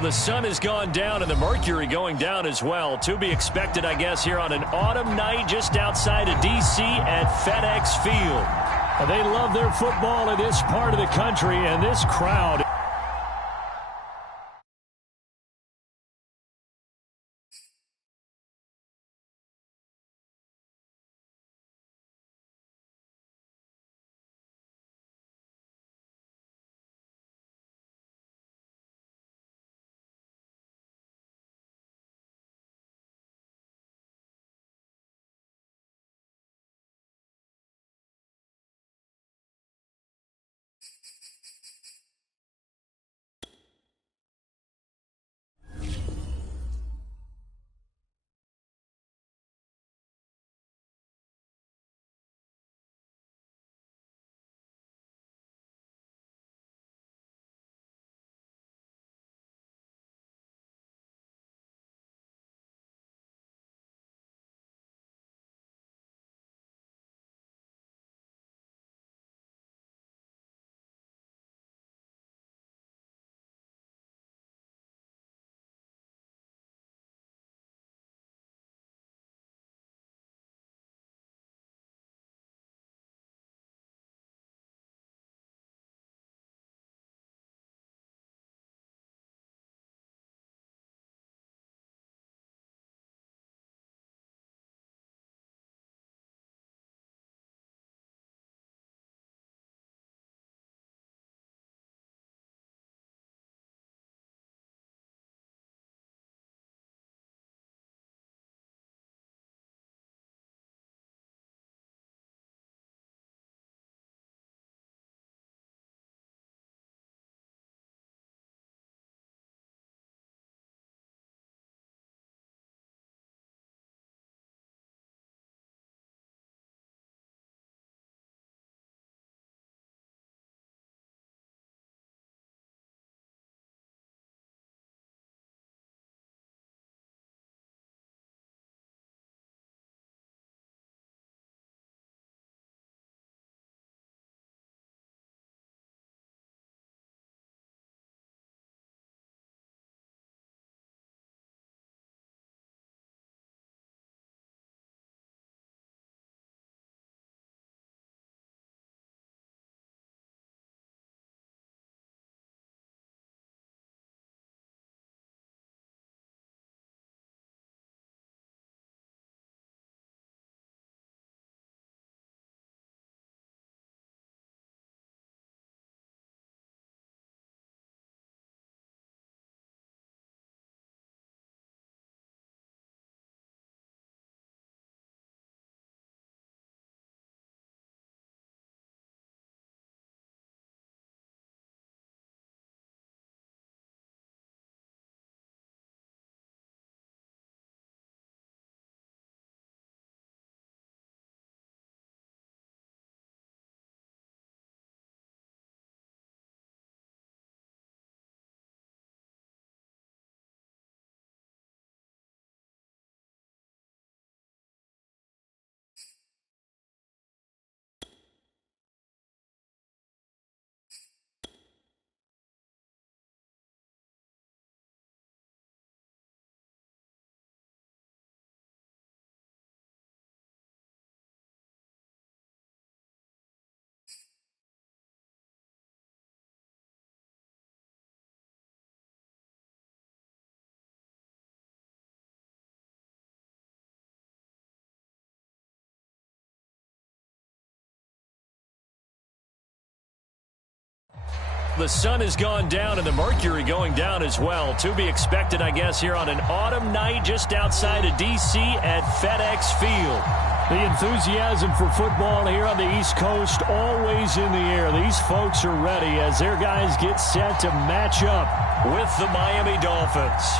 The sun has gone down and the mercury going down as well. To be expected, I guess, here on an autumn night just outside of D.C. at FedEx Field. They love their football in this part of the country, and this crowd. The sun has gone down and the mercury going down as well. To be expected, I guess, here on an autumn night just outside of D.C. at FedEx Field. The enthusiasm for football here on the East Coast always in the air. These folks are ready as their guys get set to match up with the Miami Dolphins.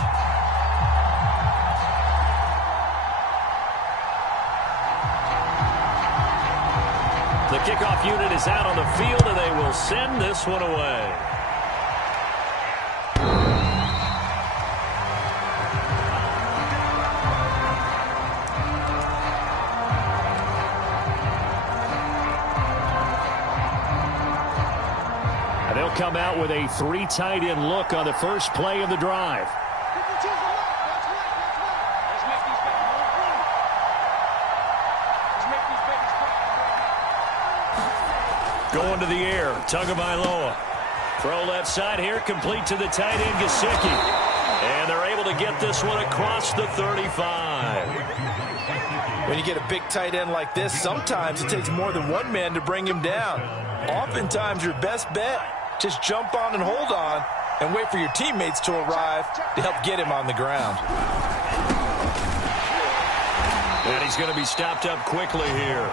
The kickoff unit is out on the field, and they will send this one away. come out with a 3 tight end look on the first play of the drive. Going to the air, Tagovailoa. Throw left side here, complete to the tight end, Gesicki. And they're able to get this one across the 35. When you get a big tight end like this, sometimes it takes more than one man to bring him down. Oftentimes, your best bet, just jump on and hold on and wait for your teammates to arrive to help get him on the ground. And he's going to be stopped up quickly here.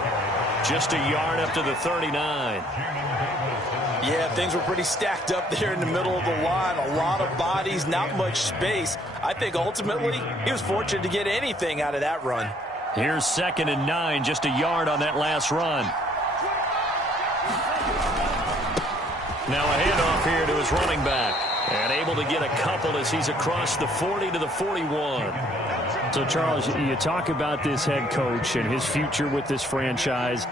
Just a yard up to the 39. Yeah, things were pretty stacked up there in the middle of the line. A lot of bodies, not much space. I think ultimately he was fortunate to get anything out of that run. Here's 2nd and 9, just a yard on that last run. Now a handoff here to his running back. And able to get a couple as he's across the 40 to the 41. So, Charles, you talk about this head coach and his future with this franchise.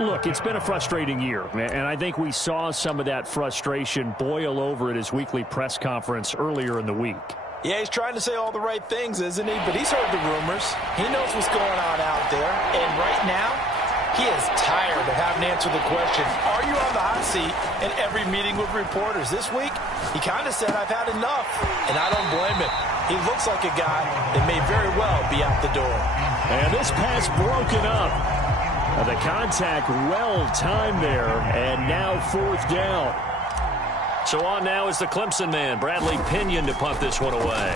Look, it's been a frustrating year, and I think we saw some of that frustration boil over at his weekly press conference earlier in the week. Yeah, he's trying to say all the right things, isn't he? But he's heard the rumors. He knows what's going on out there. And right now, he is tired of having to answer the question, are you on the hot seat in every meeting with reporters? This week, he kind of said, I've had enough. And I don't blame him. He looks like a guy that may very well be out the door. And this pass broken up. The contact well timed there, and now 4th down. So on now is the Clemson man, Bradley Pinion, to punt this one away.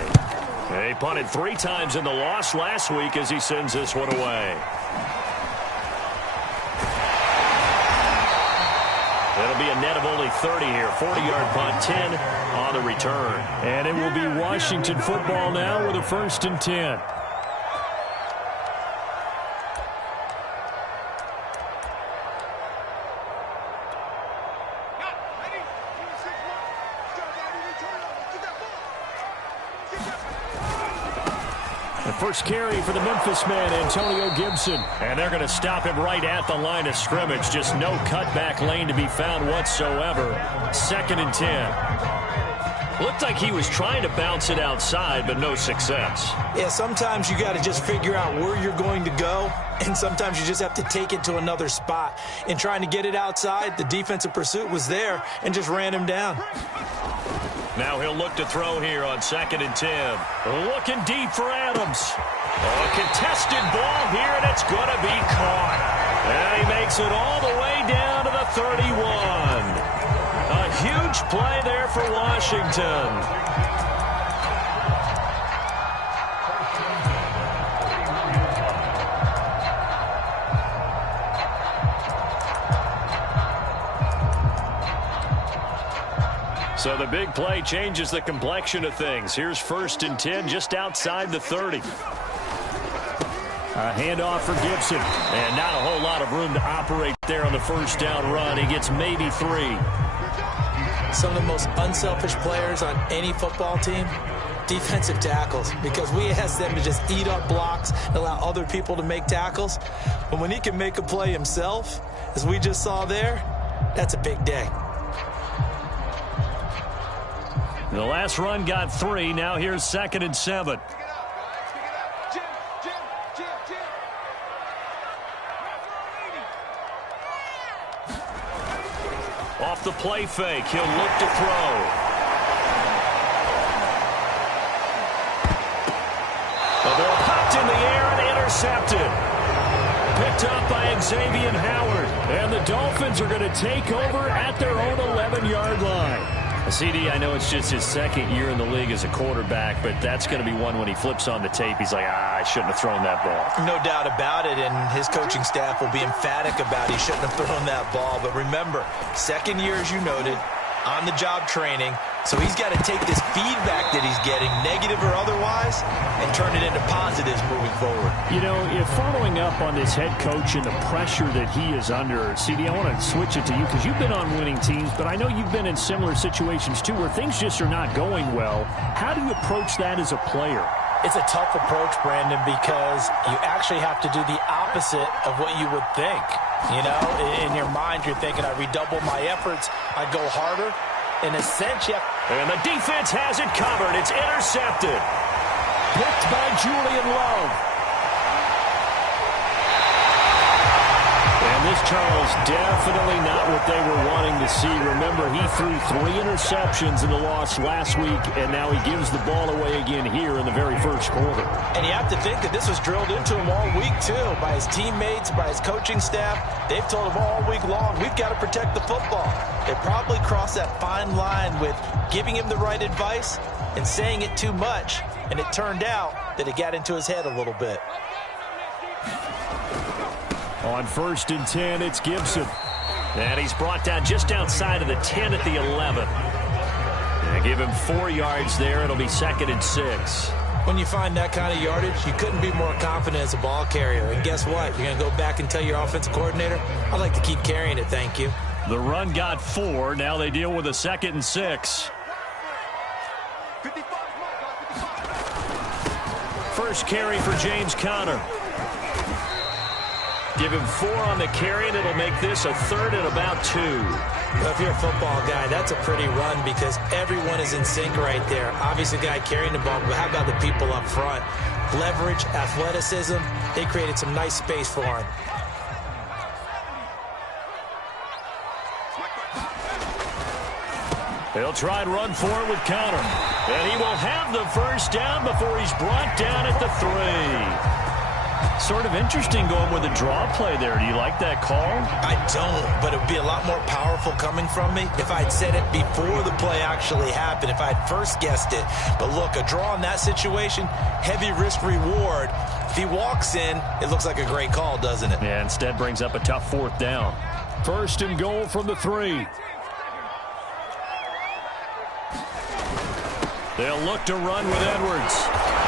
He punted 3 times in the loss last week as he sends this one away. It'll be a net of only 30 here. 40-yard punt, 10 on the return. And it will be Washington football now with a 1st and 10. The first carry for the Memphis man, Antonio Gibson. And they're going to stop him right at the line of scrimmage. Just no cutback lane to be found whatsoever. 2nd and 10. Looked like he was trying to bounce it outside, but no success. Yeah, sometimes you got to just figure out where you're going to go, and sometimes you just have to take it to another spot. In trying to get it outside, the defensive pursuit was there and just ran him down. Now he'll look to throw here on 2nd and 10. Looking deep for Adams. A contested ball here, and it's going to be caught. And he makes it all the way down to the 31. A huge play there for Washington. So the big play changes the complexion of things. Here's 1st and 10 just outside the 30. A handoff for Gibson. And not a whole lot of room to operate there on the 1st down run. He gets maybe 3. Some of the most unselfish players on any football team, defensive tackles, because we ask them to just eat up blocks and allow other people to make tackles. But when he can make a play himself, as we just saw there, that's a big day. The last run got 3. Now here's 2nd and 7. Off the play fake, he'll look to throw. The ball popped in the air and intercepted. Picked up by Xavier Howard. And the Dolphins are going to take over at their own 11-yard line. CD, I know it's just his 2nd year in the league as a quarterback, but that's going to be one when he flips on the tape. He's like, I shouldn't have thrown that ball. No doubt about it, and his coaching staff will be emphatic about he shouldn't have thrown that ball. But remember, 2nd year, as you noted, on-the-job training. So he's got to take this feedback that he's getting, negative or otherwise, and turn it into positives moving forward. You know, if following up on this head coach and the pressure that he is under, CD, I want to switch it to you because you've been on winning teams, but I know you've been in similar situations too where things just are not going well. How do you approach that as a player? It's a tough approach, Brandon, because you actually have to do the opposite of what you would think. You know, in your mind, you're thinking, I redouble my efforts, I go harder. In a sense, and the defense has it covered. It's intercepted. Picked by Julian Love. And this, Charles, definitely not what they were wanting to see. Remember, he threw 3 interceptions in the loss last week, and now he gives the ball away again here in the very first quarter. And you have to think that this was drilled into him all week, too, by his teammates, by his coaching staff. They've told him all week long, we've got to protect the football. They probably crossed that fine line with giving him the right advice and saying it too much, and it turned out that it got into his head a little bit. On 1st and 10, it's Gibson. And he's brought down just outside of the 10 at the 11. And give him 4 yards there. It'll be 2nd and 6. When you find that kind of yardage, you couldn't be more confident as a ball carrier. And guess what? You're going to go back and tell your offensive coordinator, I'd like to keep carrying it, thank you. The run got 4. Now they deal with a 2nd and 6. First carry for James Conner. Give him 4 on the carry, and it'll make this a 3rd and about 2. Well, if you're a football guy, that's a pretty run because everyone is in sync right there. Obviously, the guy carrying the ball, but how about the people up front? Leverage, athleticism, they created some nice space for him. They'll try and run forward with Conner. And he will have the first down before he's brought down at the 3. Sort of interesting going with a draw play there. Do you like that call? I don't, but it would be a lot more powerful coming from me if I'd said it before the play actually happened, if I'd first guessed it. But look, a draw in that situation, heavy risk reward. If he walks in, it looks like a great call, doesn't it? Yeah, instead brings up a tough 4th down. 1st and goal from the 3. They'll look to run with Edwards.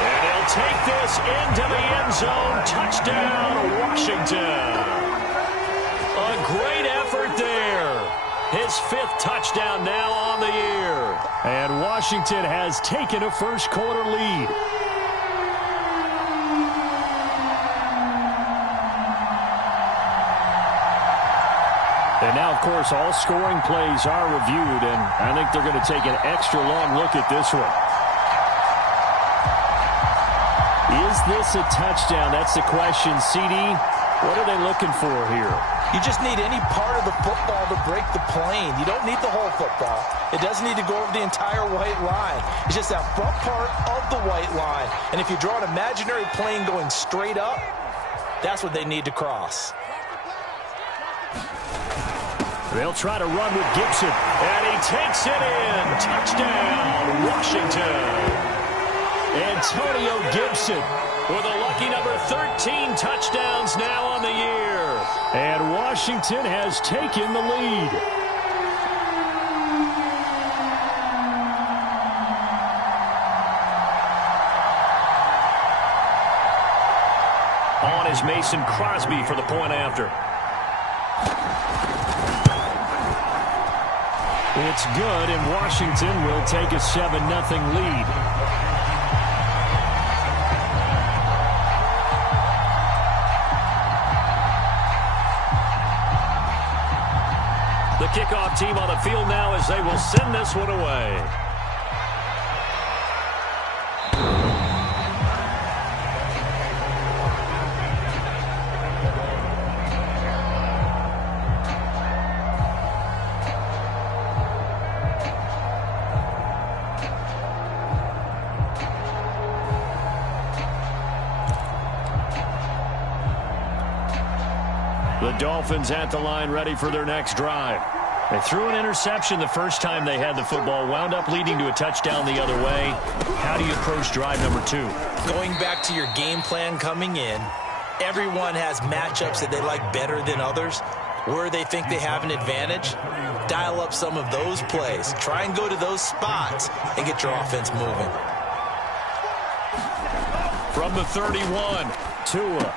And he'll take this into the end zone. Touchdown, Washington. A great effort there. His 5th touchdown now on the year. And Washington has taken a first quarter lead. And now, of course, all scoring plays are reviewed, and I think they're going to take an extra long look at this one. Is this a touchdown? That's the question. CD, what are they looking for here? You just need any part of the football to break the plane. You don't need the whole football. It doesn't need to go over the entire white line. It's just that front part of the white line. And if you draw an imaginary plane going straight up, that's what they need to cross. They'll try to run with Gibson. And he takes it in. Touchdown, Washington. Antonio Gibson with a lucky number 13 touchdowns now on the year. And Washington has taken the lead. On is Mason Crosby for the point after. It's good, and Washington will take a 7-0 lead. The kickoff team on the field now as they will send this one away. The Dolphins at the line ready for their next drive. They threw an interception the first time they had the football, wound up leading to a touchdown the other way. How do you approach drive number 2? Going back to your game plan coming in, everyone has matchups that they like better than others. Where they think they have an advantage, dial up some of those plays. Try and go to those spots and get your offense moving. From the 31, Tua.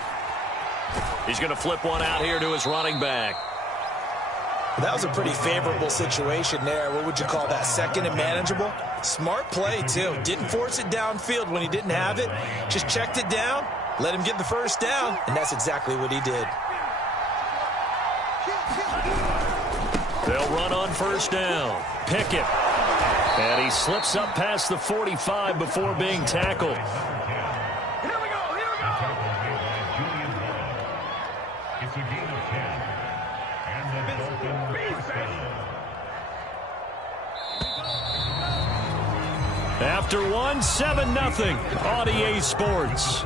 He's going to flip one out here to his running back. That was a pretty favorable situation there. What would you call that? 2nd and manageable? Smart play, too. Didn't force it downfield when he didn't have it. Just checked it down, let him get the first down, and that's exactly what he did. They'll run on first down. Pickett And he slips up past the 45 before being tackled. Here we go. It's a gain of 10. And the Dolphins. After one, 7-0 on EA Sports.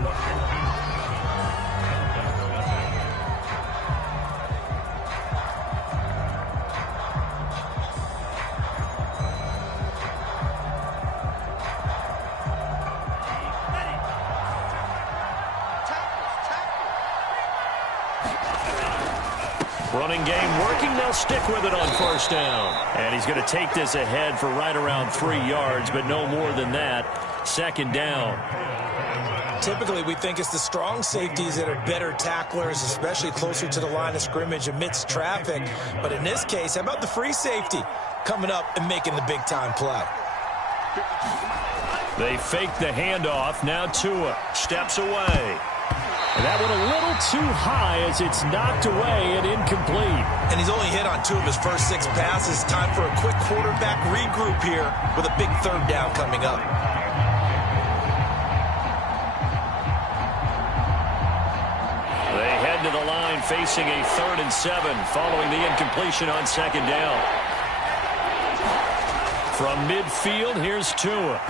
Running game working. They'll stick with it on first down. And he's going to take this ahead for right around 3 yards, but no more than that. Second down. Typically, we think it's the strong safeties that are better tacklers, especially closer to the line of scrimmage amidst traffic. But in this case, how about the free safety coming up and making the big-time play? They fake the handoff. Now Tua steps away. And that went a little too high as it's knocked away and incomplete. And he's only hit on 2 of his first 6 passes. Time for a quick quarterback regroup here with a big third down coming up. They head to the line facing a 3rd and 7 following the incompletion on second down. From midfield, here's Tua.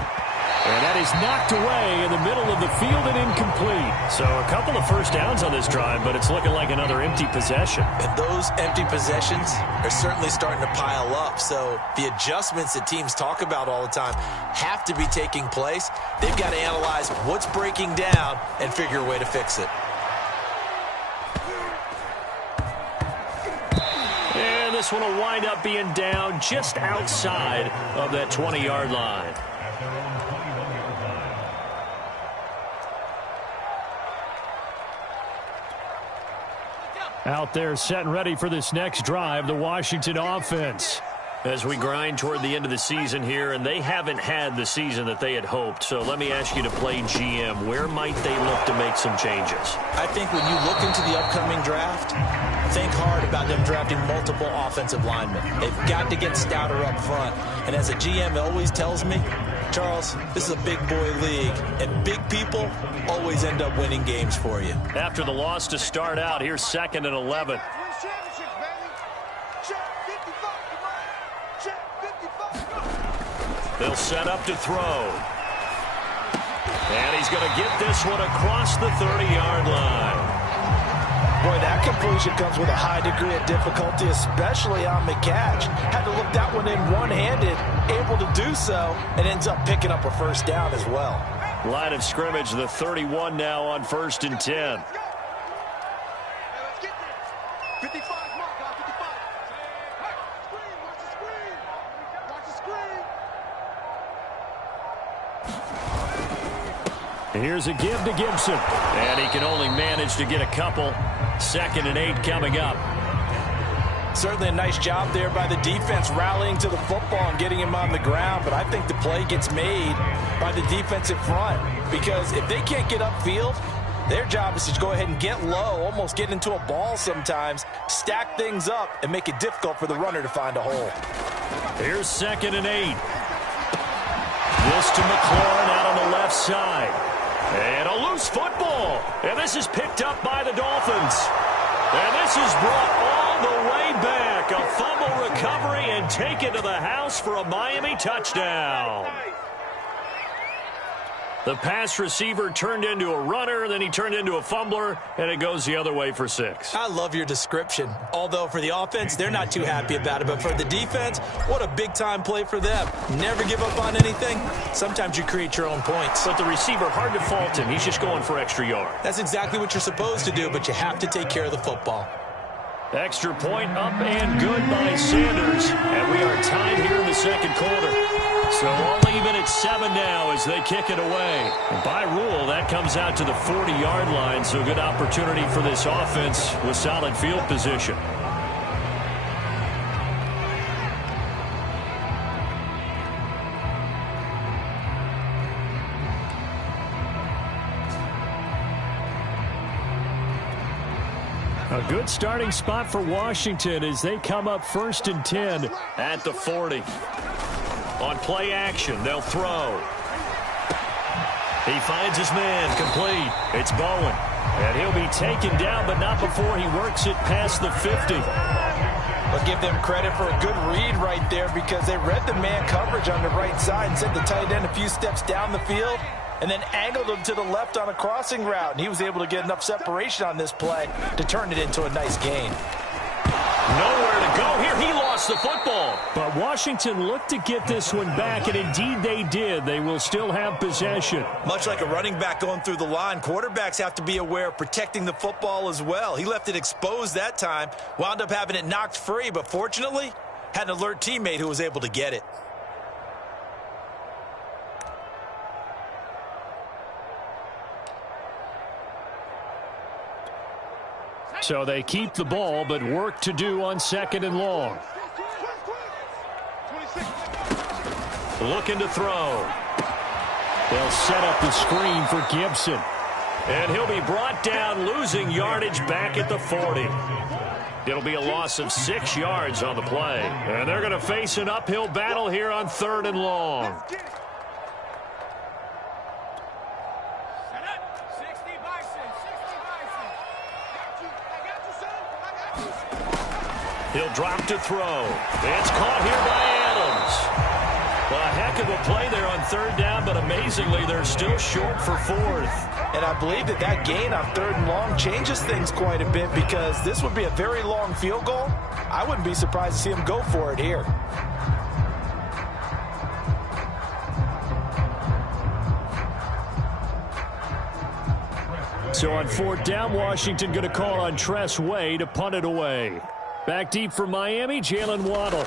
And that is knocked away in the middle of the field and incomplete. So a couple of first downs on this drive, but it's looking like another empty possession. And those empty possessions are certainly starting to pile up. So the adjustments that teams talk about all the time have to be taking place. They've got to analyze what's breaking down and figure a way to fix it. And this one will wind up being down just outside of that 20-yard line. Out there set and ready for this next drive, the Washington offense. As we grind toward the end of the season here, and they haven't had the season that they had hoped. So let me ask you to play GM. Where might they look to make some changes? I think when you look into the upcoming draft, think hard about them drafting multiple offensive linemen. They've got to get stouter up front. And as a GM always tells me, Charles, this is a big boy league, and big people always end up winning games for you. After the loss to start out, here's 2nd and 11. They'll set up to throw. And he's going to get this one across the 30-yard line. Boy, that completion comes with a high degree of difficulty, especially on the catch. Had to look that one in one-handed, able to do so, and ends up picking up a first down as well. Line of scrimmage, the 31 now on 1st and 10. Here's a give to Gibson. And he can only manage to get a couple. 2nd and 8 coming up. Certainly a nice job there by the defense rallying to the football and getting him on the ground. But I think the play gets made by the defensive front. Because if they can't get upfield, their job is to go ahead and get low, almost get into a ball sometimes, stack things up, and make it difficult for the runner to find a hole. Here's 2nd and 8. This to McLaurin out on the left side. And a loose football. And this is picked up by the Dolphins. And this is brought all the way back. A fumble recovery and taken to the house for a Miami touchdown. The pass receiver turned into a runner, then he turned into a fumbler, and it goes the other way for 6. I love your description. Although for the offense, they're not too happy about it. But for the defense, what a big-time play for them. Never give up on anything. Sometimes you create your own points. But the receiver, hard to fault him. He's just going for extra yard. That's exactly what you're supposed to do, but you have to take care of the football. Extra point up and good by Sanders. And we are tied here in the second quarter. So all even at 7 now as they kick it away. And by rule, that comes out to the 40-yard line. So good opportunity for this offense with solid field position. A good starting spot for Washington as they come up 1st and 10 at the 40. On play action, they'll throw. He finds his man, complete. It's Bowen. And he'll be taken down, but not before he works it past the 50. But give them credit for a good read right there because they read the man coverage on the right side and sent the tight end a few steps down the field and then angled him to the left on a crossing route. And he was able to get enough separation on this play to turn it into a nice gain. Nowhere to go here. He lost the football. But Washington looked to get this one back, and indeed they did. They will still have possession. Much like a running back going through the line, quarterbacks have to be aware of protecting the football as well. He left it exposed that time, wound up having it knocked free, but fortunately had an alert teammate who was able to get it. So they keep the ball, but work to do on 2nd and long. Looking to throw. They'll set up the screen for Gibson. And he'll be brought down, losing yardage back at the 40. It'll be a loss of 6 yards on the play. And they're going to face an uphill battle here on 3rd and long. He'll drop to throw. It's caught here by Adams. Well, a heck of a play there on 3rd down, but amazingly, they're still short for 4th. And I believe that gain on 3rd and long changes things quite a bit because this would be a very long field goal. I wouldn't be surprised to see him go for it here. So on 4th down, Washington going to call on Tress Way to punt it away. Back deep for Miami, Jalen Waddle.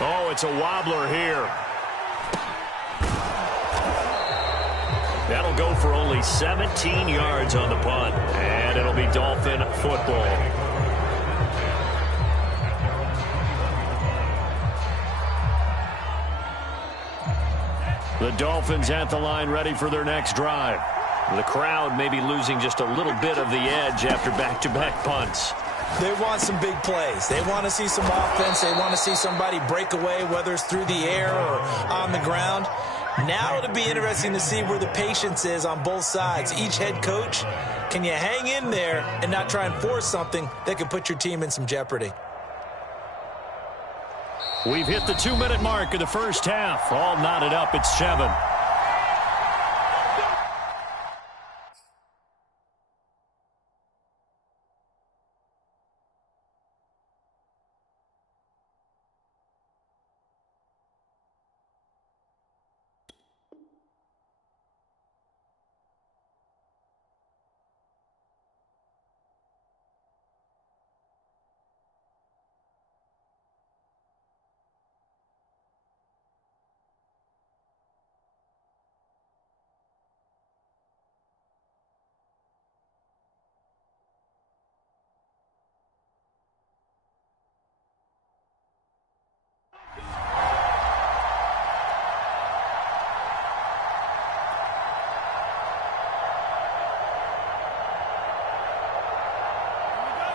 Oh, it's a wobbler here. That'll go for only 17 yards on the punt. And it'll be Dolphin football. The Dolphins at the line ready for their next drive. The crowd may be losing just a little bit of the edge after back-to-back punts. They want some big plays. They want to see some offense. They want to see somebody break away, whether it's through the air or on the ground. Now it'll be interesting to see where the patience is on both sides. Each head coach, can you hang in there and not try and force something that could put your team in some jeopardy? We've hit the 2-minute mark of the first half. All knotted up at 7.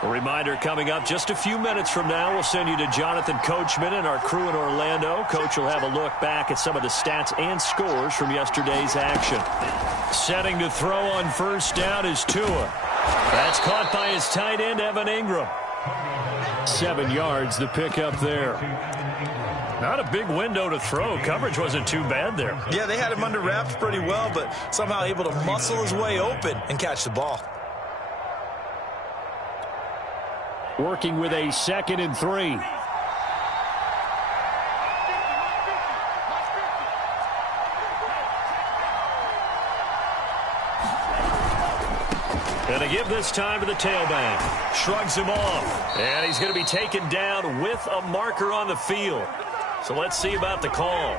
A reminder coming up just a few minutes from now, we'll send you to Jonathan Coachman and our crew in Orlando. Coach will have a look back at some of the stats and scores from yesterday's action. Setting to throw on 1st down is Tua. That's caught by his tight end, Evan Ingram. 7 yards, the pickup there. Not a big window to throw. Coverage wasn't too bad there. Yeah, they had him under wraps pretty well, but somehow able to muscle his way open and catch the ball. Working with a 2nd and 3. Going to give this time to the tailback. Shrugs him off. And he's going to be taken down with a marker on the field. So let's see about the call.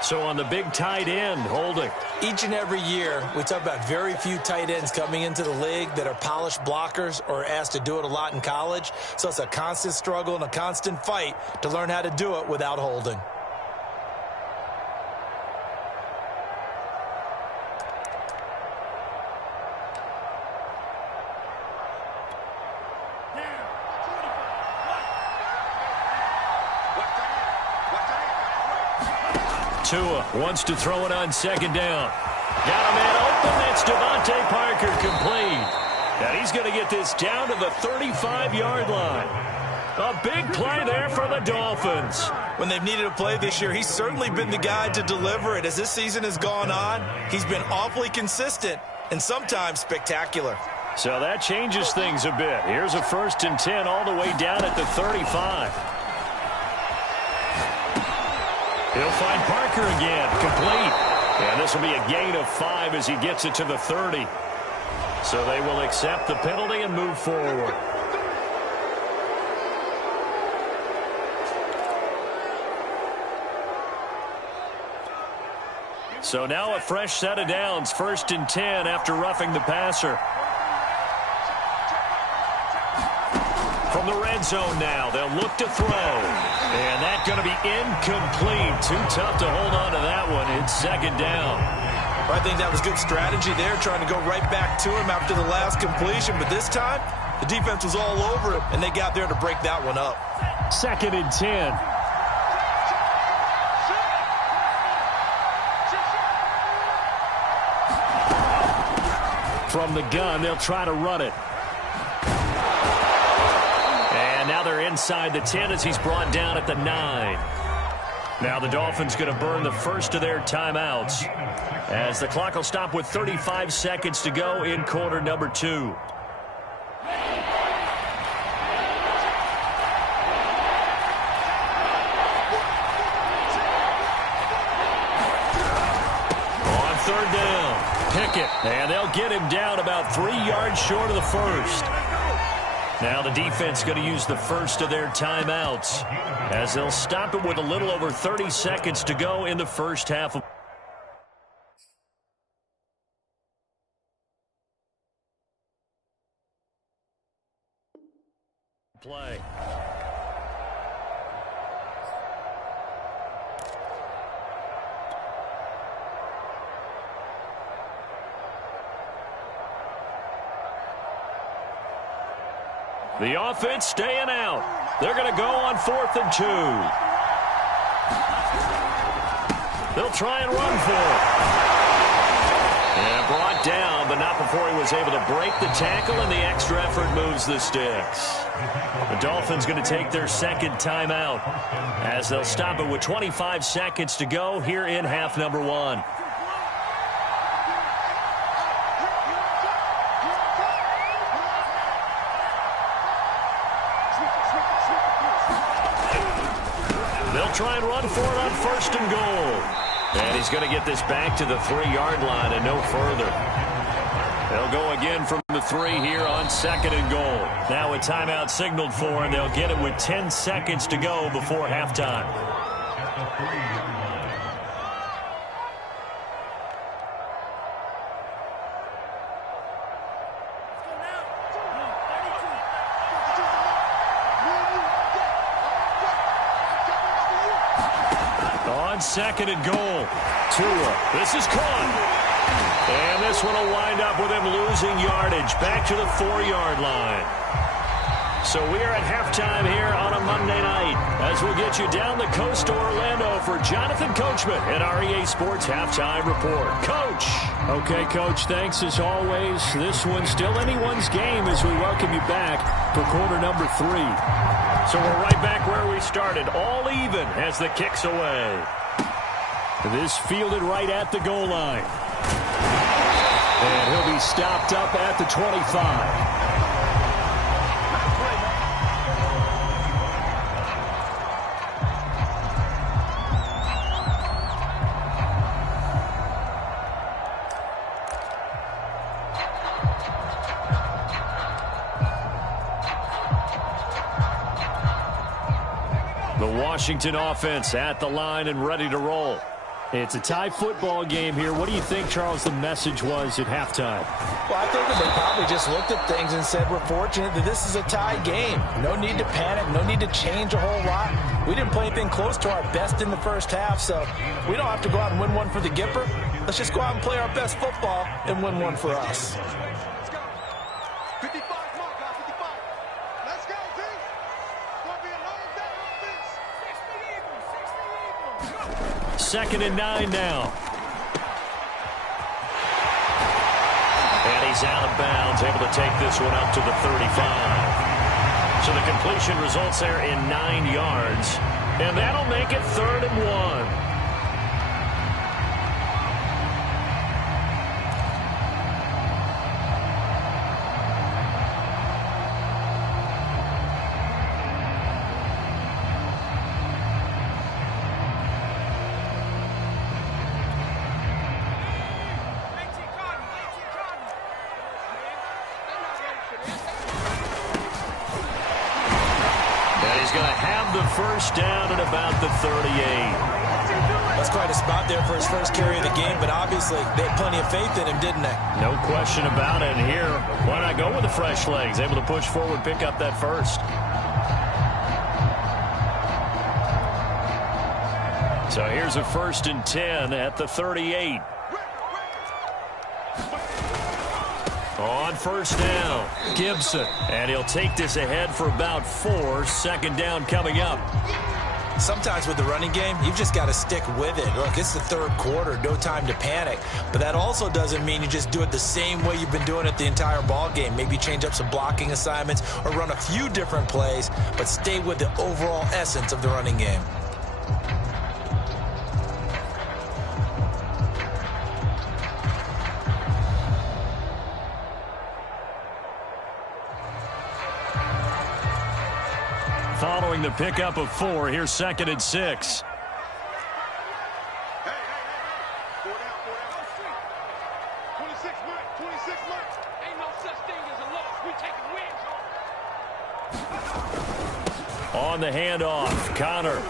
So on the big tight end, holding. Each and every year, we talk about very few tight ends coming into the league that are polished blockers or asked to do it a lot in college. So it's a constant struggle and a constant fight to learn how to do it without holding. Tua wants to throw it on second down. Got a man open. That's Devontae Parker complete. And he's going to get this down to the 35-yard line. A big play there for the Dolphins. When they've needed a play this year, he's certainly been the guy to deliver it. As this season has gone on, he's been awfully consistent and sometimes spectacular. So that changes things a bit. Here's a 1st and 10 all the way down at the 35. He'll find Parker again, complete. And this will be a gain of 5 as he gets it to the 30. So they will accept the penalty and move forward. So now a fresh set of downs, 1st and 10 after roughing the passer. From the red zone now, they'll look to throw. And that's going to be incomplete. Too tough to hold on to that one. It's 2nd down. I think that was good strategy there, trying to go right back to him after the last completion. But this time, the defense was all over him, and they got there to break that one up. 2nd and 10. From the gun, they'll try to run it. And now they're inside the 10 as he's brought down at the 9. Now the Dolphins going to burn the first of their timeouts as the clock will stop with 35 seconds to go in quarter number 2. On 3rd down, Pickett, and they'll get him down about 3 yards short of the first. Now the defense going to use the first of their timeouts as they'll stop it with a little over 30 seconds to go in the first half of play. The offense staying out. They're going to go on 4th and 2. They'll try and run for it. And brought down, but not before he was able to break the tackle, and the extra effort moves the sticks. The Dolphins going to take their 2nd timeout as they'll stop it with 25 seconds to go here in half number 1. Try and run for it on 1st and goal. And he's going to get this back to the 3-yard line and no further. They'll go again from the 3 here on 2nd and goal. Now a timeout signaled for, and they'll get it with 10 seconds to go before halftime. On 2nd and goal, Tua. This is caught. And this one will wind up with him losing yardage back to the 4-yard line. So we are at halftime here on a Monday night as we'll get you down the coast to Orlando for Jonathan Coachman and our EA Sports Halftime Report. Coach. Okay, Coach, thanks as always. This one's still anyone's game as we welcome you back for quarter number 3. So we're right back where we started, all even as the kick's away. This fielded right at the goal line. And he'll be stopped up at the 25. The Washington offense at the line and ready to roll. It's a tie football game here. What do you think, Charles, the message was at halftime? Well, I think that they probably just looked at things and said, we're fortunate that this is a tie game. No need to panic, no need to change a whole lot. We didn't play anything close to our best in the first half, so we don't have to go out and win one for the Gipper. Let's just go out and play our best football and win one for us. Let's go. 55, come on, guys, 55. Let's go, D. It's going to be a long day on this. 60 Eagles, 60 Eagles. 2nd and 9 now. And he's out of bounds, able to take this one up to the 35. So the completion results there in 9 yards. And that'll make it 3rd and 1. First down at about the 38. That's quite a spot there for his first carry of the game, but obviously they had plenty of faith in him, didn't they? No question about it. And here, why not go with the fresh legs? Able to push forward, pick up that first. So here's a 1st and 10 at the 38. On 1st down, Gibson. And he'll take this ahead for about 4. 2nd down coming up. Sometimes with the running game, you've just got to stick with it. Look, it's the 3rd quarter, no time to panic. But that also doesn't mean you just do it the same way you've been doing it the entire ball game. Maybe change up some blocking assignments or run a few different plays, but stay with the overall essence of the running game. Following the pickup of 4, here's 2nd and 6. Hey. 4 down. 26 left. Ain't no such thing as a loss. We taking wins home. On the handoff, Connor.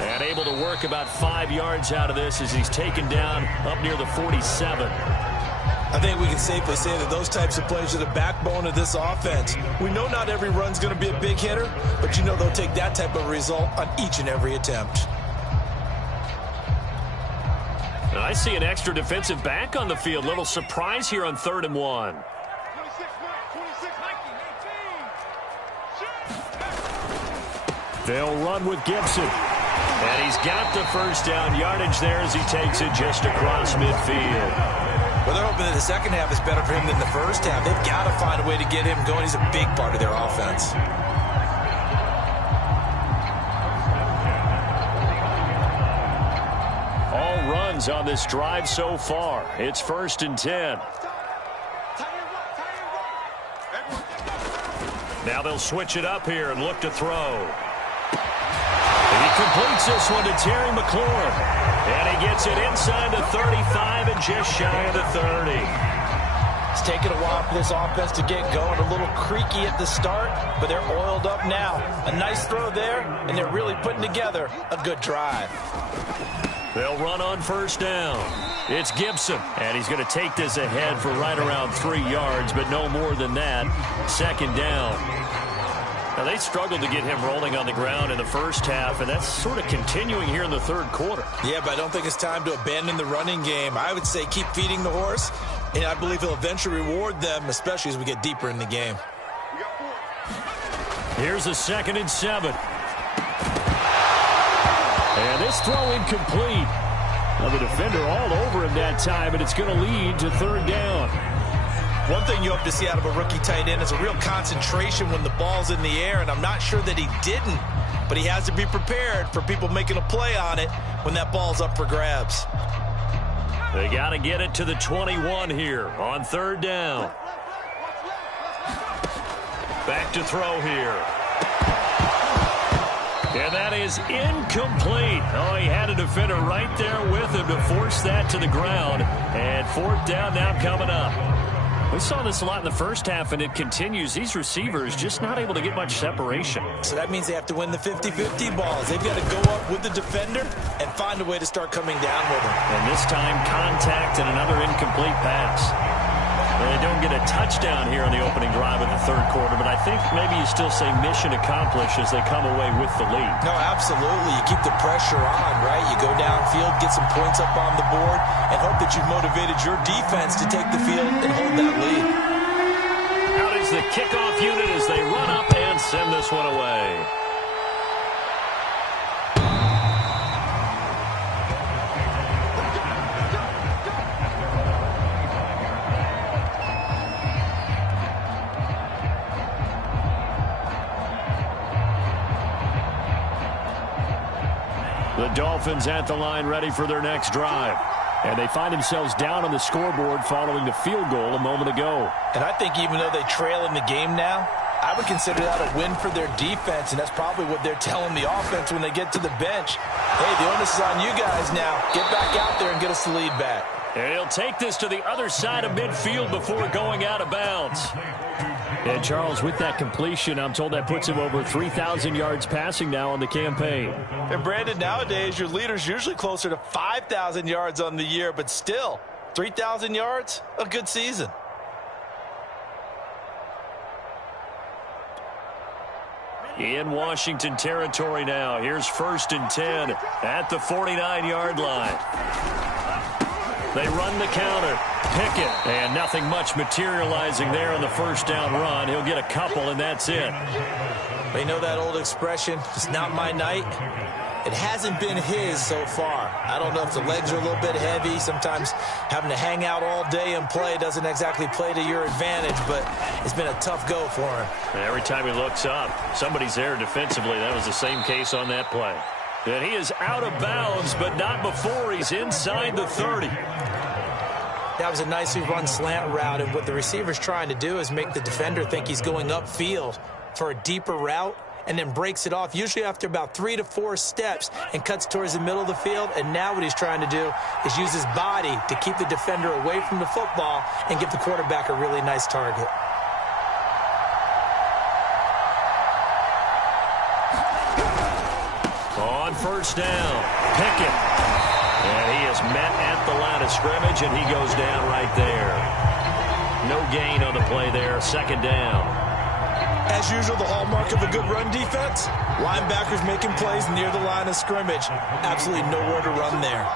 And able to work about 5 yards out of this as he's taken down up near the 47. I think we can safely say that those types of plays are the backbone of this offense. We know not every run's going to be a big hitter, but you know they'll take that type of result on each and every attempt. And I see an extra defensive back on the field. Little surprise here on 3rd and 1. 26, They'll run with Gibson. And he's got the 1st down yardage there as he takes it just across midfield. Well, they're hoping that the second half is better for him than the first half. They've got to find a way to get him going. He's a big part of their offense. All runs on this drive so far. It's 1st and 10. Now they'll switch it up here and look to throw. And he completes this one to Terry McLaurin. And he gets it inside the 35 and just shy of the 30. It's taken a while for this offense to get going. A little creaky at the start, but they're oiled up now. A nice throw there, and they're really putting together a good drive. They'll run on 1st down. It's Gibson, and he's going to take this ahead for right around 3 yards, but no more than that. 2nd down. Now, they struggled to get him rolling on the ground in the first half, and that's sort of continuing here in the 3rd quarter. Yeah, but I don't think it's time to abandon the running game. I would say keep feeding the horse, and I believe he'll eventually reward them, especially as we get deeper in the game. Here's a 2nd and 7. And this throw incomplete. Now, the defender all over him that time, and it's going to lead to 3rd down. One thing you hope to see out of a rookie tight end is a real concentration when the ball's in the air, and I'm not sure that he didn't, but he has to be prepared for people making a play on it when that ball's up for grabs. They got to get it to the 21 here on 3rd down. Back to throw here. And that is incomplete. Oh, he had a defender right there with him to force that to the ground. And 4th down now coming up. We saw this a lot in the first half, and it continues. These receivers just not able to get much separation. So that means they have to win the 50-50 balls. They've got to go up with the defender and find a way to start coming down with him. And this time, contact and another incomplete pass. Well, they don't get a touchdown here on the opening drive of the 3rd quarter, but I think maybe you still say mission accomplished as they come away with the lead. No, absolutely. You keep the pressure on, right? You go downfield, get some points up on the board, and hope that you've motivated your defense to take the field and hold that lead. Out is the kickoff unit as they run up and send this one away. Dolphins at the line ready for their next drive. And they find themselves down on the scoreboard following the field goal a moment ago. And I think even though they trail in the game now, I would consider that a win for their defense, and that's probably what they're telling the offense when they get to the bench. Hey, the onus is on you guys now. Get back out there and get us the lead back. And he'll take this to the other side of midfield before going out of bounds. And Charles, with that completion, I'm told that puts him over 3,000 yards passing now on the campaign. And Brandon, nowadays your leader's usually closer to 5,000 yards on the year, but still, 3,000 yards, a good season. In Washington territory now. Here's 1st and 10 at the 49-yard line. They run the counter. Pickett, and nothing much materializing there on the first down run. He'll get a couple, and that's it. You know that old expression, it's not my night? It hasn't been his so far. I don't know if the legs are a little bit heavy. Sometimes having to hang out all day and play doesn't exactly play to your advantage, but it's been a tough go for him. And every time he looks up, somebody's there defensively. That was the same case on that play. And he is out of bounds, but not before he's inside the 30. That was a nicely run slant route, and what the receiver's trying to do is make the defender think he's going upfield for a deeper route, and then breaks it off, usually after about 3 to 4 steps, and cuts towards the middle of the field. And now what he's trying to do is use his body to keep the defender away from the football and give the quarterback a really nice target. On first down, Pickett. And he is met at the line of scrimmage, and he goes down right there. No gain on the play there, 2nd down. As usual, the hallmark of a good run defense, linebackers making plays near the line of scrimmage. Absolutely nowhere to run there.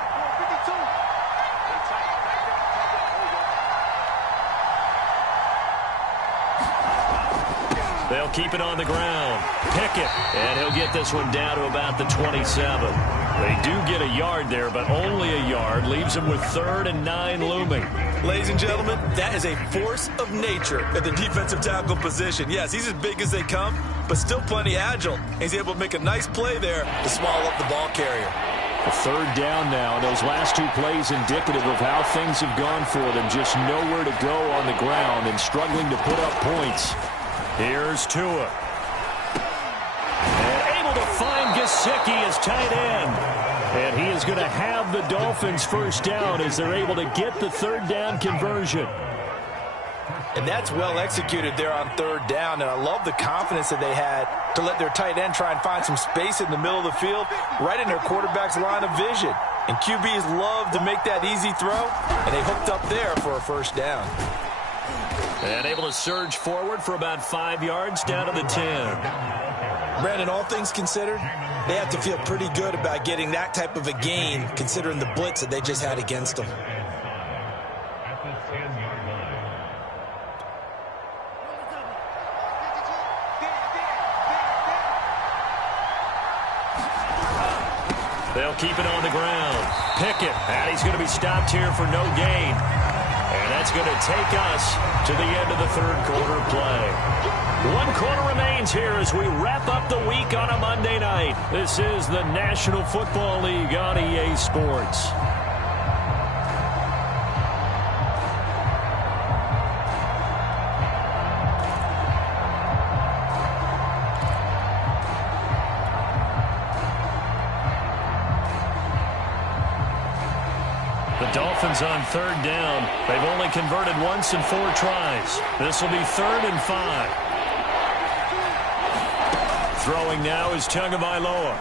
They'll keep it on the ground. Pickett, and he'll get this one down to about the 27. They do get a yard there, but only a yard. Leaves them with 3rd and 9 looming. Ladies and gentlemen, that is a force of nature at the defensive tackle position. Yes, he's as big as they come, but still plenty agile. He's able to make a nice play there to swallow up the ball carrier. A 3rd down now. Those last 2 plays indicative of how things have gone for them. Just nowhere to go on the ground and struggling to put up points. Here's Tua. And able to find Gesicki as tight end. And he is going to have the Dolphins first down as they're able to get the 3rd down conversion. And that's well executed there on 3rd down. And I love the confidence that they had to let their tight end try and find some space in the middle of the field, right in their quarterback's line of vision. And QBs love to make that easy throw, and they hooked up there for a first down. And able to surge forward for about 5 yards down to the 10. Brandon, all things considered, they have to feel pretty good about getting that type of a gain, considering the blitz that they just had against them. At the 10-yard line. They'll keep it on the ground. Pickett, and he's going to be stopped here for no gain. And that's going to take us to the end of the 3rd quarter play. 1 quarter remains here as we wrap up the week on a Monday night. This is the National Football League on EA Sports. Dolphins on 3rd down. They've only converted once in 4 tries. This will be 3rd and 5. Throwing now is Tagovailoa.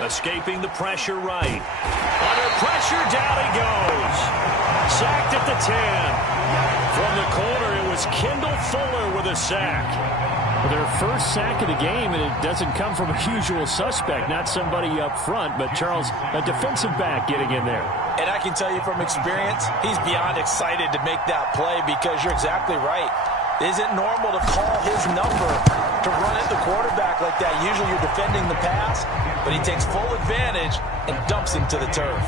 Escaping the pressure right. Under pressure, down he goes. Sacked at the 10. From the corner, it was Kendall Fuller with a sack. Their first sack of the game, and it doesn't come from a usual suspect, not somebody up front, but Charles, a defensive back getting in there. And I can tell you from experience, he's beyond excited to make that play because you're exactly right. It isn't normal to call his number to run at the quarterback like that. Usually you're defending the pass, but he takes full advantage and dumps him to the turf.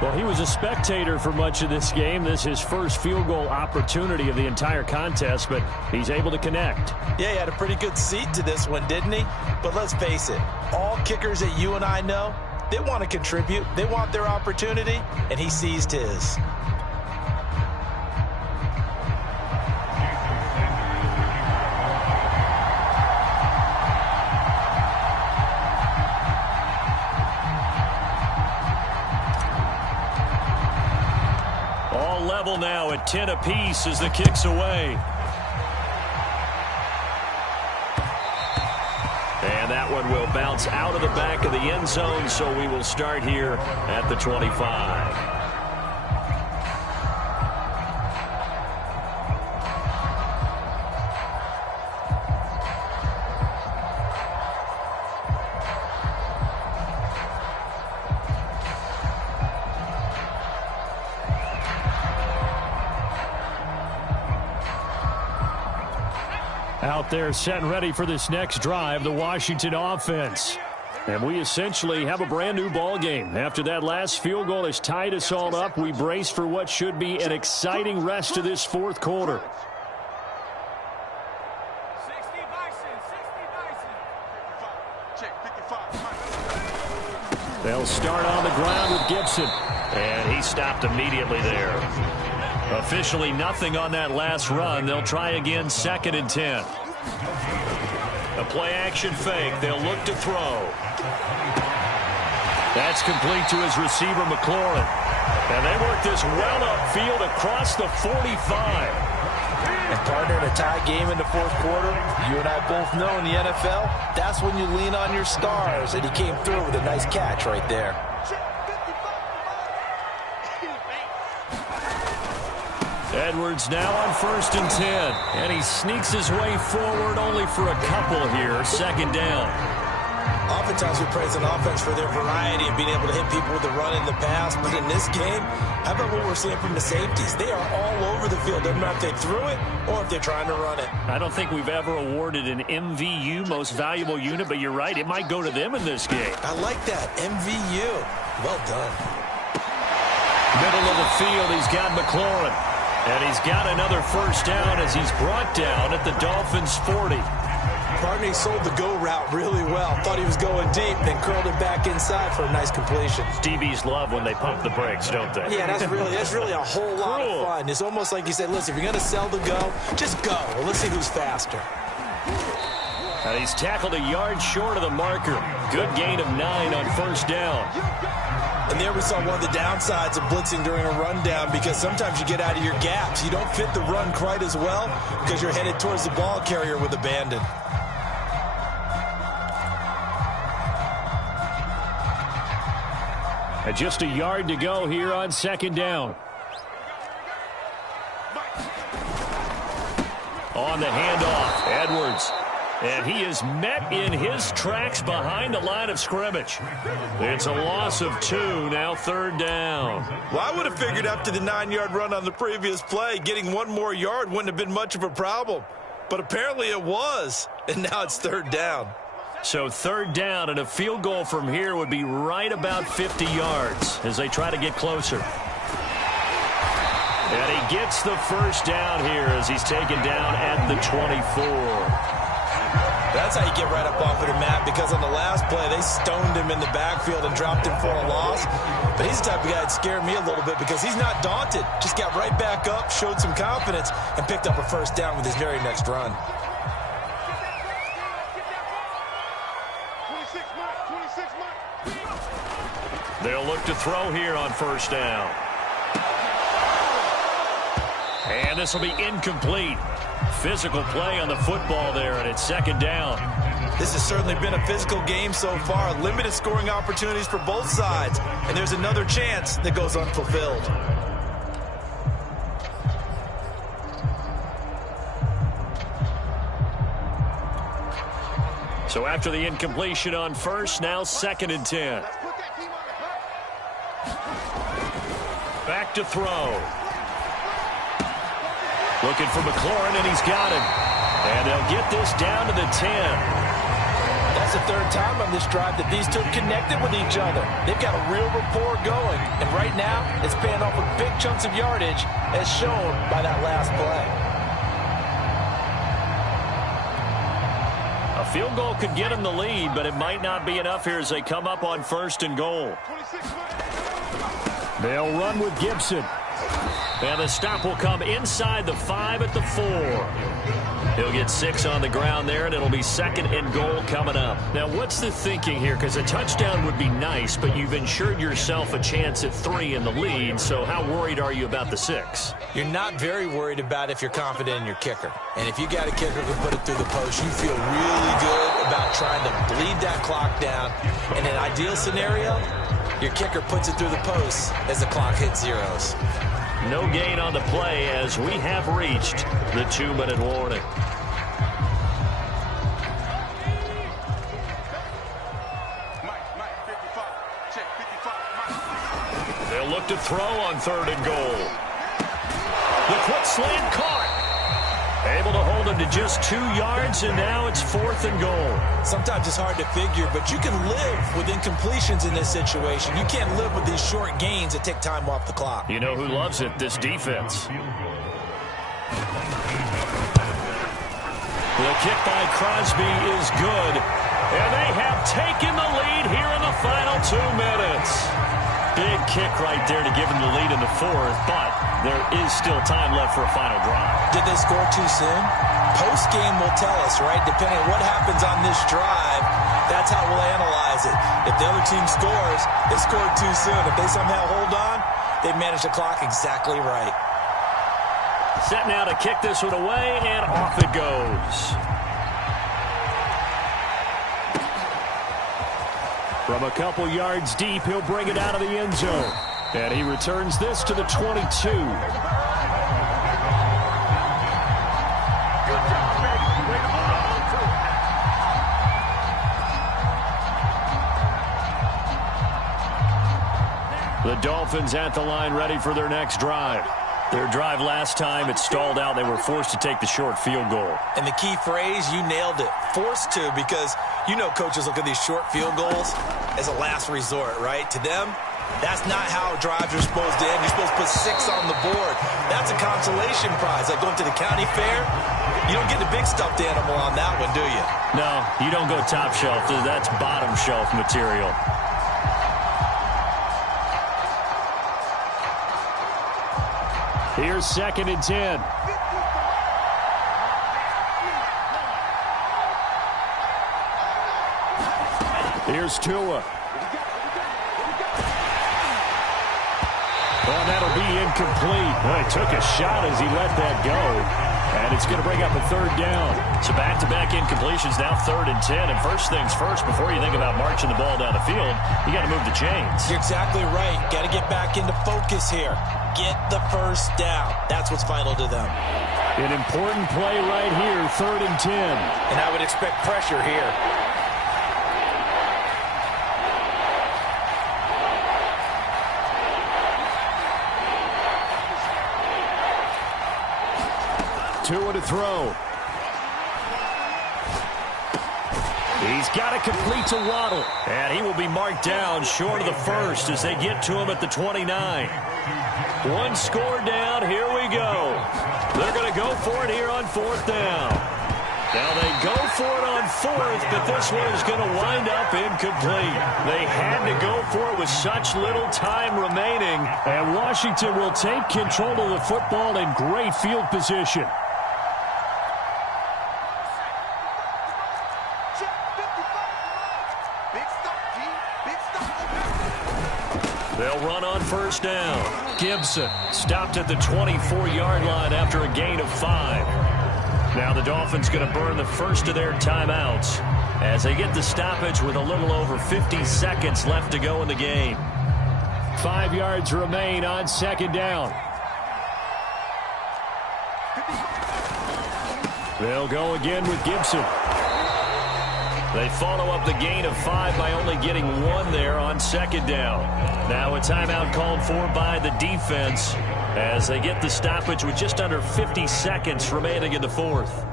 Well, he was a spectator for much of this game. This is his first field goal opportunity of the entire contest, but he's able to connect. Yeah, he had a pretty good seat to this one, didn't he? But let's face it, all kickers that you and I know, They want to contribute. They want their opportunity, and he seized his. All level now at 10 apiece as the kick's away. And that one will bounce out of the back of the end zone, so we will start here at the 25. Out there set and ready for this next drive, the Washington offense. And we essentially have a brand new ball game. After that last field goal has tied us all up, we brace for what should be an exciting rest of this fourth quarter. 60 Bison. They'll start on the ground with Gibson. And he stopped immediately there. Officially nothing on that last run. They'll try again, 2nd and 10. A play-action fake. They'll look to throw. That's complete to his receiver, McLaurin. And they work this well upfield across the 45. And partner, in a tie game in the fourth quarter, you and I both know in the NFL, that's when you lean on your stars. And he came through with a nice catch right there. Edwards now on 1st and 10. And he sneaks his way forward only for a couple here. 2nd down. Oftentimes we praise an offense for their variety and being able to hit people with the run in the pass. But in this game, how about what we're seeing from the safeties? They are all over the field. Doesn't matter if they threw it or if they're trying to run it. I don't think we've ever awarded an MVU, most valuable unit, but you're right. It might go to them in this game. I like that. MVU. Well done. Middle of the field, he's got McLaurin. And he's got another 1st down as he's brought down at the Dolphins' 40. Partner sold the go route really well. Thought he was going deep, then curled it back inside for a nice completion. DBs love when they pump the brakes, don't they? Yeah, that's really a whole lot of fun. It's almost like you said, listen, if you're going to sell the go, just go. Well, let's see who's faster. And he's tackled a yard short of the marker. Good gain of 9 on 1st down. And there we saw one of the downsides of blitzing during a rundown, because sometimes you get out of your gaps. You don't fit the run quite as well because you're headed towards the ball carrier with abandon. And just a yard to go here on 2nd down. On the handoff, Edwards. And he is met in his tracks behind the line of scrimmage. It's a loss of 2, now 3rd down. Well, I would have figured after the 9-yard run on the previous play, getting one more yard wouldn't have been much of a problem. But apparently it was, and now it's 3rd down. So 3rd down, and a field goal from here would be right about 50 yards as they try to get closer. And he gets the 1st down here as he's taken down at the 24. That's how you get right up off of the mat, because on the last play, they stoned him in the backfield and dropped him for a loss. But he's the type of guy that scared me a little bit because he's not daunted. Just got right back up, showed some confidence, and picked up a 1st down with his very next run. 26 mark. They'll look to throw here on 1st down. And this will be incomplete. Physical play on the football there, and it's 2nd down. This has certainly been a physical game so far. Limited scoring opportunities for both sides. And there's another chance that goes unfulfilled. So after the incompletion on 1st, now 2nd and 10. Back to throw. Looking for McLaurin, and he's got him. And they'll get this down to the 10. That's the 3rd time on this drive that these two connected with each other. They've got a real rapport going. And right now, it's paying off with big chunks of yardage, as shown by that last play. A field goal could get them the lead, but it might not be enough here as they come up on 1st and goal. They'll run with Gibson. And the stop will come inside the 5 at the 4. He'll get 6 on the ground there, and it'll be 2nd and goal coming up. Now, what's the thinking here? Because a touchdown would be nice, but you've ensured yourself a chance at 3 in the lead, so how worried are you about the 6? You're not very worried about if you're confident in your kicker. And if you got a kicker who can put it through the post, you feel really good about trying to bleed that clock down. In an ideal scenario, your kicker puts it through the post as the clock hits zeros. No gain on the play as we have reached the 2-minute warning. They'll look to throw on 3rd and goal. The quick slant caught. Able to hold him to just 2 yards, and now it's 4th and goal. Sometimes it's hard to figure, but you can live with incompletions in this situation. You can't live with these short gains that take time off the clock. You know who loves it? This defense. The kick by Crosby is good, and they have taken the lead here in the final 2 minutes. Big kick right there to give them the lead in the 4th, but there is still time left for a final drive. Did they score too soon? Post-game will tell us, right? Depending on what happens on this drive, that's how we'll analyze it. If the other team scores, they scored too soon. If they somehow hold on, they manage the clock exactly right. Set now to kick this one away, and off it goes. From a couple yards deep, he'll bring it out of the end zone. And he returns this to the 22. The Dolphins at the line, ready for their next drive. Their drive last time, it stalled out. They were forced to take the short field goal. And the key phrase, you nailed it. Forced to, because you know coaches look at these short field goals as a last resort, right? To them, that's not how drives are supposed to end. You're supposed to put 6 on the board. That's a consolation prize. Like going to the county fair, you don't get the big stuffed animal on that one, do you? No, you don't go top shelf. That's bottom shelf material. Here's 2nd and 10. Here's Tua. Well, that'll be incomplete. Well, he took a shot as he let that go. And it's going to bring up a 3rd down. So back-to-back incompletions, now 3rd and 10. And first things first, before you think about marching the ball down the field, you got to move the chains. You're exactly right. Got to get back into focus here. Get the first down. That's what's vital to them. An important play right here, 3rd and 10. And I would expect pressure here. Tua to throw. He's got it complete to Waddle. And he will be marked down short of the 1st as they get to him at the 29. 1 score down. Here we go. They're going to go for it here on 4th down. Now they go for it on 4th, but this one is going to wind up incomplete. They had to go for it with such little time remaining. And Washington will take control of the football in great field position. They'll run on 1st down. Gibson stopped at the 24-yard line after a gain of 5. Now the Dolphins going to burn the first of their timeouts as they get the stoppage with a little over 50 seconds left to go in the game. 5 yards remain on 2nd down. They'll go again with Gibson. They follow up the gain of 5 by only getting 1 there on 2nd down. Now a timeout called for by the defense as they get the stoppage with just under 50 seconds remaining in the 4th.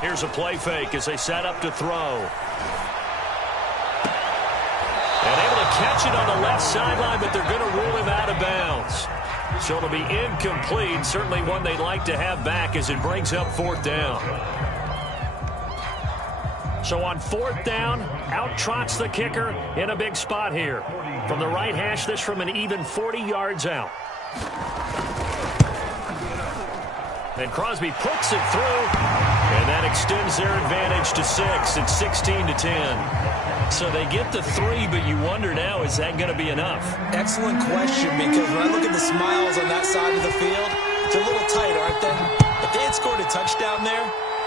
Here's a play fake as they set up to throw. And able to catch it on the left sideline, but they're going to rule him out of bounds. So it'll be incomplete. Certainly one they'd like to have back as it brings up 4th down. So on 4th down, out trots the kicker in a big spot here. From the right hash, this from an even 40 yards out. And Crosby puts it through, and that extends their advantage to 6. It's 16-10. So they get the 3, but you wonder now, is that going to be enough? Excellent question, because when I look at the smiles on that side of the field, they're a little tight, aren't they? If they had scored a touchdown there,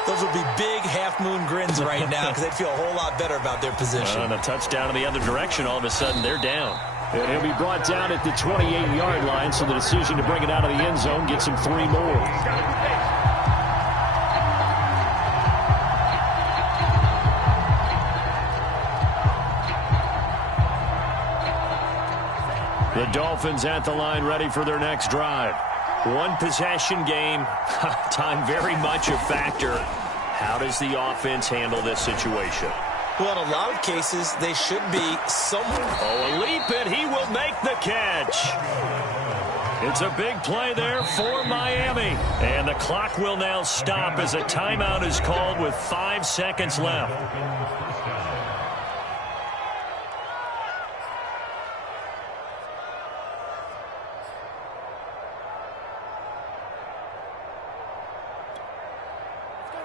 those would be big half-moon grins right now because they'd feel a whole lot better about their position. And a touchdown in the other direction, all of a sudden they're down. And he'll be brought down at the 28-yard line, so the decision to bring it out of the end zone gets him 3 more. The Dolphins at the line, ready for their next drive. One possession game, time very much a factor. How does the offense handle this situation? Well, in a lot of cases, they should be somewhere. Oh, a leap, and he will make the catch. It's a big play there for Miami. And the clock will now stop as a timeout is called with 5 seconds left.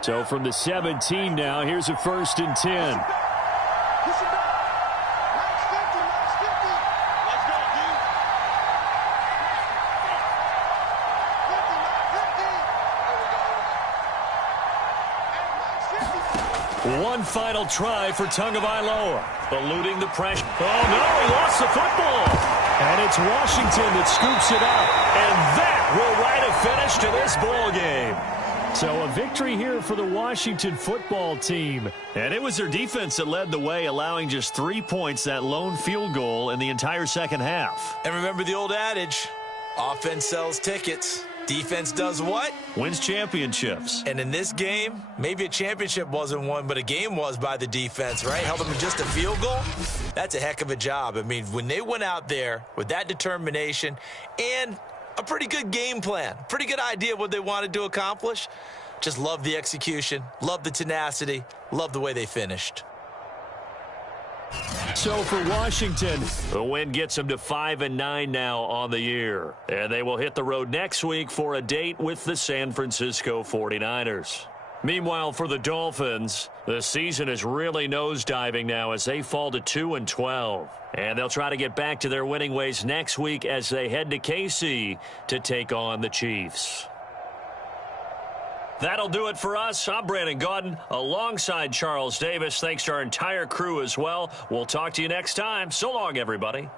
So from the 17 now, here's a 1st and 10. Push it back. Max 50, Max 50. Let's go, dude. 50, Max 50. There we go. And Max 50. One final try for Tagovailoa, eluding the pressure. Oh, no, he lost the football. And it's Washington that scoops it up. And that will write a finish to this ball game. So a victory here for the Washington football team. And it was their defense that led the way, allowing just 3 points, that lone field goal in the entire second half. And remember the old adage, offense sells tickets. Defense does what? Wins championships. And in this game, maybe a championship wasn't won, but a game was by the defense, right? Held them to just a field goal. That's a heck of a job. I mean, when they went out there with that determination and a pretty good game plan, pretty good idea what they wanted to accomplish, just love the execution, love the tenacity, love the way they finished. So for Washington, the win gets them to 5-9 now on the year. And they will hit the road next week for a date with the San Francisco 49ers. Meanwhile, for the Dolphins, the season is really nosediving now as they fall to 2-12. And they'll try to get back to their winning ways next week as they head to KC to take on the Chiefs. That'll do it for us. I'm Brandon Gaudin alongside Charles Davis. Thanks to our entire crew as well. We'll talk to you next time. So long, everybody.